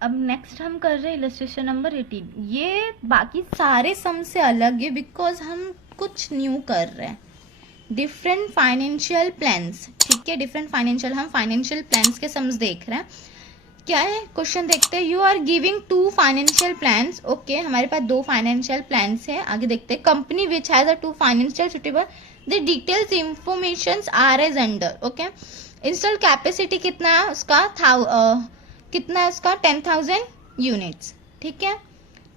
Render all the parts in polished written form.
अब नेक्स्ट हम कर रहे हैं इलस्ट्रेशन नंबर 18। ये बाकी सारे सम से अलग है बिकॉज हम कुछ न्यू कर रहे हैं। डिफरेंट फाइनेंशियल प्लान्स, ठीक है, डिफरेंट फाइनेंशियल, हम फाइनेंशियल प्लान्स के सम्स देख रहे हैं। क्या है क्वेश्चन, देखते हैं। You are giving 2 financial plans. Okay, हमारे पास 2 फाइनेंशियल प्लान्स है। आगे देखते हैं। Company which has a 2 financial suitable, the details information are as under. Okay, install capacity कितना है उसका, कितना है उसका 10,000 यूनिट्स, ठीक है,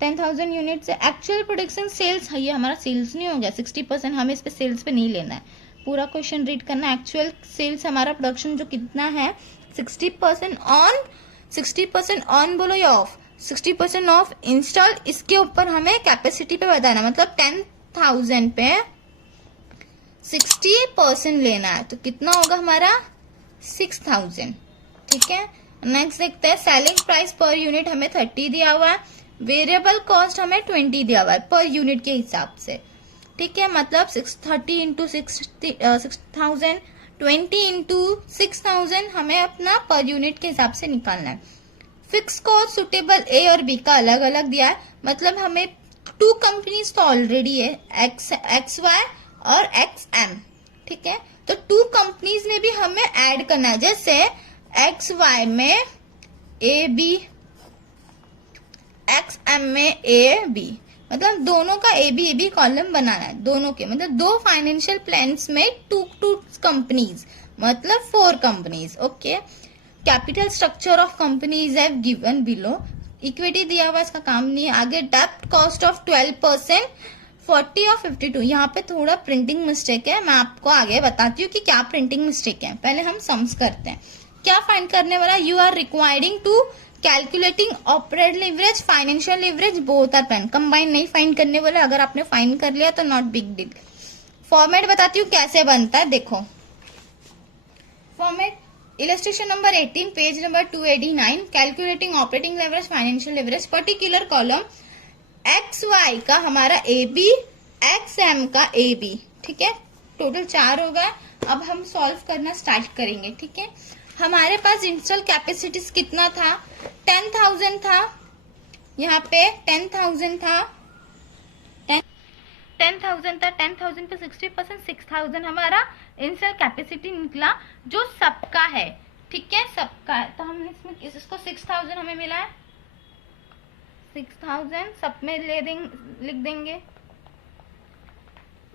10,000 यूनिट्स है। एक्चुअल प्रोडक्शन सेल्स, ये हमारा सेल्स नहीं हो गया 60%, हमें इस पे सेल्स पे नहीं लेना है, पूरा क्वेश्चन रीड करना है। एक्चुअल सेल्स हमारा प्रोडक्शन जो कितना है 60% ऑन, 60% ऑन बोलो या ऑफ, 60% ऑफ इंस्टॉल, इसके ऊपर हमें कैपेसिटी पे बताना, मतलब 10,000 पे 60% लेना है, तो कितना होगा हमारा 6,000, ठीक है। नेक्स्ट देखते हैं। सेलिंग प्राइस पर यूनिट हमें 30 दिया हुआ है, वेरिएबल कॉस्ट हमें 20 दिया हुआ है पर यूनिट के हिसाब से, ठीक है। मतलब 630 इंटू 6,000, 20 इंटू 6,000 हमें अपना पर यूनिट के हिसाब से निकालना है। फिक्स कॉस्ट सुटेबल ए और बी का अलग अलग दिया है, मतलब हमें 2 कंपनीज तो ऑलरेडी है, XY और XM, ठीक है। तो 2 कंपनीज में भी हमें ऐड करना है, जैसे XY में AB, XM में AB, मतलब दोनों का AB कॉलम बनाना है, दोनों के, मतलब 2 फाइनेंशियल प्लान्स में 2 कंपनीज, मतलब 4 companies. Okay, capital structure of companies have given below, equity दिया हुआ, इसका काम नहीं है। आगे डेप्ट कॉस्ट ऑफ 12%, 40 और 52, यहाँ पे थोड़ा प्रिंटिंग मिस्टेक है, मैं आपको आगे बताती हूँ कि क्या प्रिंटिंग मिस्टेक है। पहले हम सम्स करते हैं। क्या फाइंड करने वाला, you are requiring to calculating operate leverage, financial leverage, both are plan, combine नहीं फाइंड करने वाला। अगर आपने फाइंड कर लिया तो नॉट बिग डील। फॉर्मेट बताती हूँ कैसे बनता है, देखो format. Illustration number 18, page number 289, calculating operating leverage, financial leverage, particular column XY का हमारा AB, XM का AB, ठीक है, टोटल 4 होगा। अब हम सॉल्व करना स्टार्ट करेंगे, ठीक है। हमारे पास इंस्टॉल कैपेसिटीज कितना था, 10,000 था, यहाँ पे 10,000 था, 10,000 था, 10,000 पे 60%, 6,000 हमारा इंस्टॉल कैपेसिटी निकला, जो सबका है, ठीक है, सबका है। तो हमने इसमें इसको 6,000 हमें मिला है, 6,000 सब में लिख देंगे,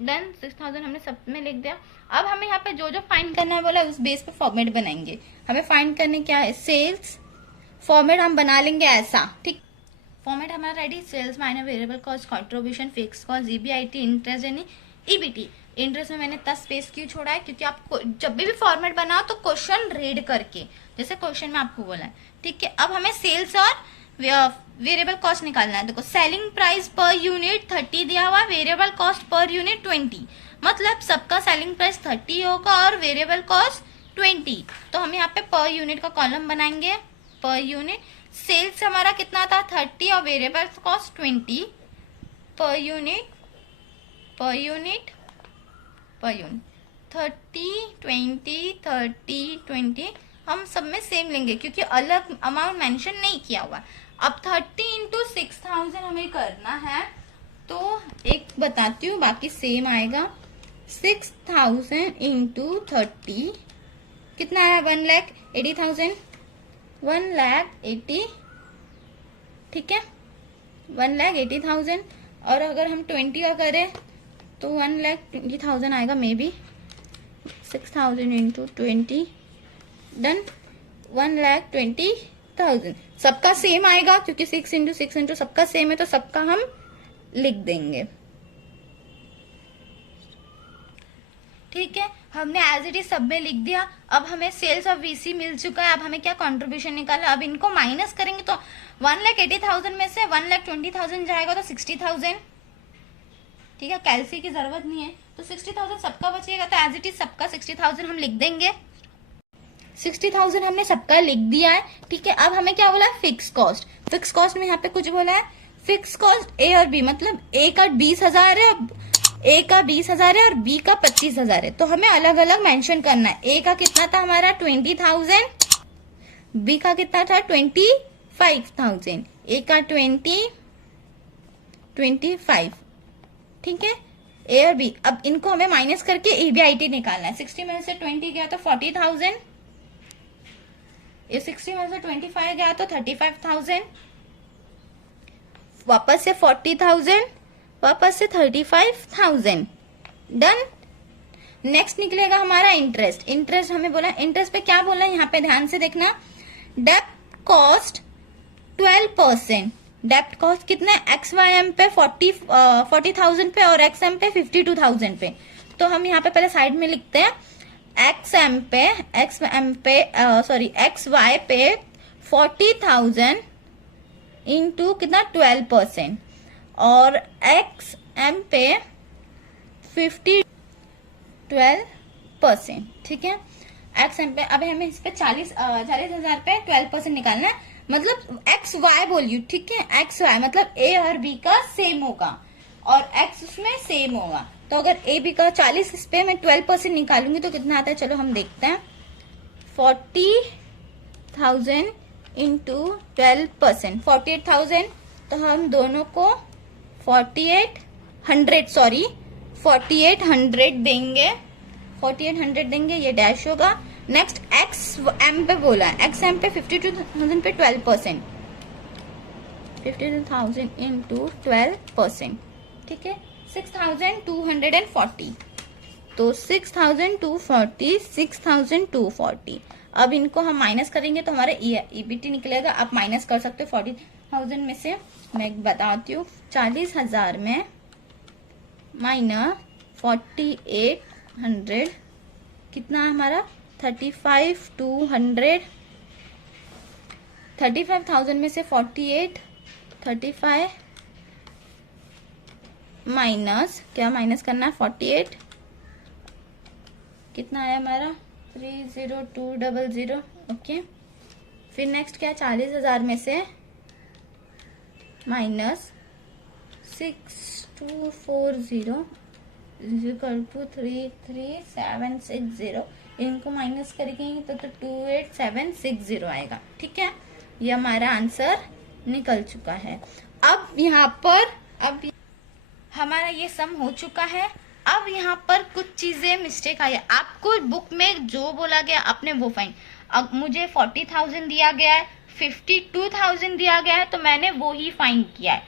डन। 6,000 हमने सब में लिख दिया। अब हमें यहाँ पे जो जो फाइंड करना है बोला, उस बेस पे फॉर्मेट बनाएंगे। हमें फाइंड करने क्या है, सेल्स, फॉर्मेट हम बना लेंगे ऐसा, ठीक। फॉर्मेट हमारा ready, sales minus variable cost, contribution, fix cost, EBIT, interest यानी EBT। इंटरेस्ट में मैंने इतना स्पेस क्यों छोड़ा है, क्योंकि आपको जब भी फॉर्मेट बनाओ तो क्वेश्चन रीड करके, जैसे क्वेश्चन में आपको बोला है, ठीक है। अब हमें सेल्स और वेरिएबल कॉस्ट निकालना है। देखो सेलिंग प्राइस पर यूनिट 30 दिया हुआ, वेरिएबल कॉस्ट पर यूनिट 20, मतलब सबका सेलिंग प्राइस 30 होगा और वेरिएबल कॉस्ट 20। तो हम यहाँ पे पर यूनिट का कॉलम बनाएंगे, पर यूनिट। सेल्स हमारा कितना था 30 और variable cost 20, per unit, per unit, per unit 30, 20, 30, 20 हम सब में सेम लेंगे क्योंकि अलग अमाउंट मेंशन नहीं किया हुआ। अब 30 इंटू 6,000 हमें करना है, तो एक बताती हूँ, बाकी सेम आएगा। 6,000 इंटू 30 कितना है, 1,80,000, 1,80,000, ठीक है, 1,80,000। और अगर हम 20 का करें तो 1,20,000 आएगा मे बी। 6,000 into 20, done, 1,20,000। सबका सेम आएगा क्योंकि 6 इंटू 6 इंटू सबका सेम है, तो सबका हम लिख देंगे, ठीक है। हमने एज इट इज सब में लिख दिया। अब हमें सेल्स और VC मिल चुका है। अब हमें क्या कंट्रीब्यूशन निकालना, अब इनको माइनस करेंगे तो 1,80,000 में से 1,20,000 जाएगा तो 60,000, ठीक है, कैलसी की जरूरत नहीं है, तो 60,000 सबका बचेगा, तो एज इट इज सबका 60,000 हम लिख देंगे। 60,000 हमने सबका लिख दिया है, ठीक है। अब हमें क्या बोला है, फिक्स कॉस्ट। फिक्स कॉस्ट में यहाँ पे कुछ बोला है, फिक्स कॉस्ट A और B, मतलब A का 20,000 है, A का 20,000 है और B का 25,000 है, तो हमें अलग अलग मेंशन करना है। A का कितना था हमारा 20,000, B का कितना था 25, 25,000, ए का 25, ठीक है, ए और बी। अब इनको हमें माइनस करके EBIT निकालना है। 60 में से 20 गया तो 40,000, ये 60 में से 25 गया तो 35,000, वापस से 40,000, वापस से 35,000, डन। नेक्स्ट निकलेगा हमारा इंटरेस्ट। इंटरेस्ट हमें बोला, इंटरेस्ट पे क्या बोला है यहाँ पे ध्यान से देखना, डेप्ट कॉस्ट 12%। डेप्ट कॉस्ट कितना है, XYM पे 40,000 पे और XM पे 52,000 पे। तो हम यहाँ पे पहले साइड में लिखते हैं XY पे 40,000 इंटू कितना 12% और XM पे 12%, ठीक है। XM पे अब हमें इस पे 40,000 पे 12% निकालना है, मतलब XY बोलिए, ठीक है। XY मतलब A और B का सेम होगा और X उसमें सेम होगा। तो अगर A B का 40, इस पे मैं 12% निकालूंगी तो कितना आता है, चलो हम देखते हैं। 40,000 इंटू 12%, 48,000। तो हम दोनों को 4800 देंगे, 4800 देंगे, ये डैश होगा। नेक्स्ट XM पे बोला है, XM पे 52,000 पे 12%, 52,000 इंटू 12%, ठीक है, 6,240। तो 6,240, 6,240। अब इनको हम माइनस करेंगे तो हमारा EBT निकलेगा। आप माइनस कर सकते हो 40,000 में से, मैं बताती हूँ। 40,000 में माइनस 4800 कितना हमारा 35,200। 35,000 में से 35 माइनस क्या माइनस करना है 48, कितना आया हमारा 30200, ओके। फिर नेक्स्ट क्या 40,000 में से माइनस 6240 इक्वल टू 33760। इनको माइनस करेंगे तो 28760 आएगा, ठीक है। ये हमारा आंसर निकल चुका है। अब यहाँ पर हमारा ये सम हो चुका है। अब यहाँ पर कुछ चीजें मिस्टेक आई है। आपको बुक में जो बोला गया आपने वो फाइन, अब मुझे 40,000 दिया गया है, 52,000 दिया गया है, तो मैंने वो ही फाइन किया है।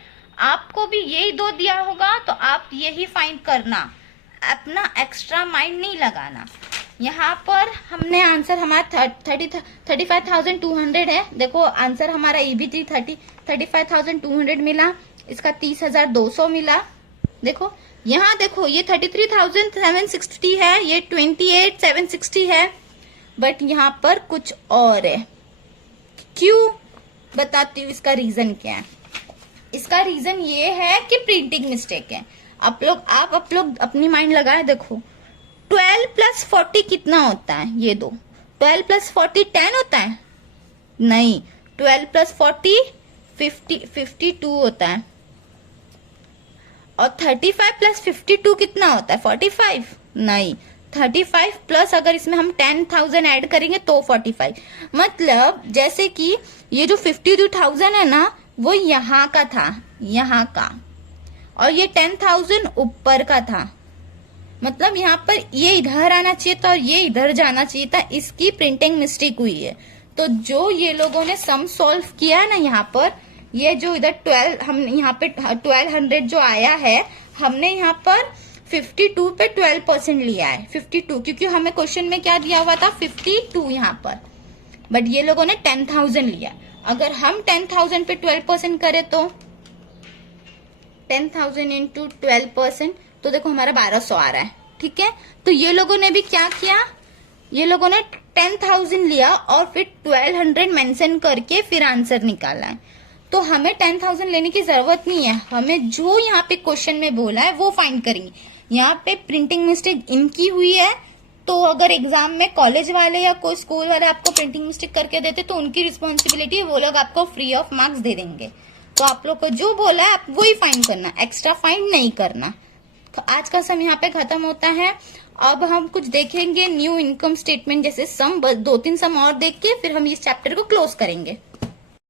आपको भी यही दो दिया होगा तो आप यही फाइन करना, अपना एक्स्ट्रा माइंड नहीं लगाना। यहाँ पर हमने आंसर हमारा 35,200 है। देखो आंसर हमारा EBT 35,200 मिला, इसका 30,200 मिला। देखो यहाँ देखो ये 33,760 है, ये 28,760 है, बट यहाँ पर कुछ और है। क्यों बताती हूँ, इसका रीजन क्या है। इसका रीजन ये है कि प्रिंटिंग मिस्टेक है। आप लोग अपनी माइंड लगाए, देखो 12 प्लस 40 कितना होता है, ये दो 12 प्लस 40 10 होता है, नहीं 12 प्लस 40 52 होता है। और 35 प्लस 52 कितना होता है 45, नहीं 35 प्लस अगर इसमें हम 10,000 ऐड करेंगे तो 45। मतलब जैसे कि ये जो 52,000 है ना वो यहाँ का था, यहाँ का, और ये 10,000 ऊपर का था। मतलब यहाँ पर ये इधर आना चाहिए था और ये इधर जाना चाहिए था, इसकी प्रिंटिंग मिस्टेक हुई है। तो जो ये लोगों ने सम सॉल्व किया ना यहाँ पर, ये जो इधर 12 हम यहाँ पे 1200 जो आया है, हमने यहाँ पर 52 पे 12% लिया है। 52 क्योंकि हमें क्वेश्चन में क्या दिया हुआ था 52 यहाँ पर, बट ये लोगों ने 10,000 लिया। अगर हम 10,000 पे 12% करें तो 10,000 इंटू 12%, तो देखो हमारा 1200 आ रहा है, ठीक है। तो ये लोगों ने भी क्या किया, ये लोगों ने 10,000 लिया और फिर 1200 मेंशन करके फिर आंसर निकाला है। तो हमें 10,000 लेने की जरूरत नहीं है, हमें जो यहाँ पे क्वेश्चन में बोला है वो फाइंड करेंगे। यहाँ पे प्रिंटिंग मिस्टेक इनकी हुई है, तो अगर एग्जाम में कॉलेज वाले या कोई स्कूल वाले आपको प्रिंटिंग मिस्टेक करके देते तो उनकी रिस्पॉन्सिबिलिटी है, वो लोग आपको फ्री ऑफ मार्क्स दे देंगे। तो आप लोग को जो बोला है आप वही फाइंड करना, एक्स्ट्रा फाइंड नहीं करना। आज का सम यहाँ पे खत्म होता है। अब हम कुछ देखेंगे न्यू इनकम स्टेटमेंट जैसे सम, 2-3 सम और देख के फिर हम इस चैप्टर को क्लोज करेंगे।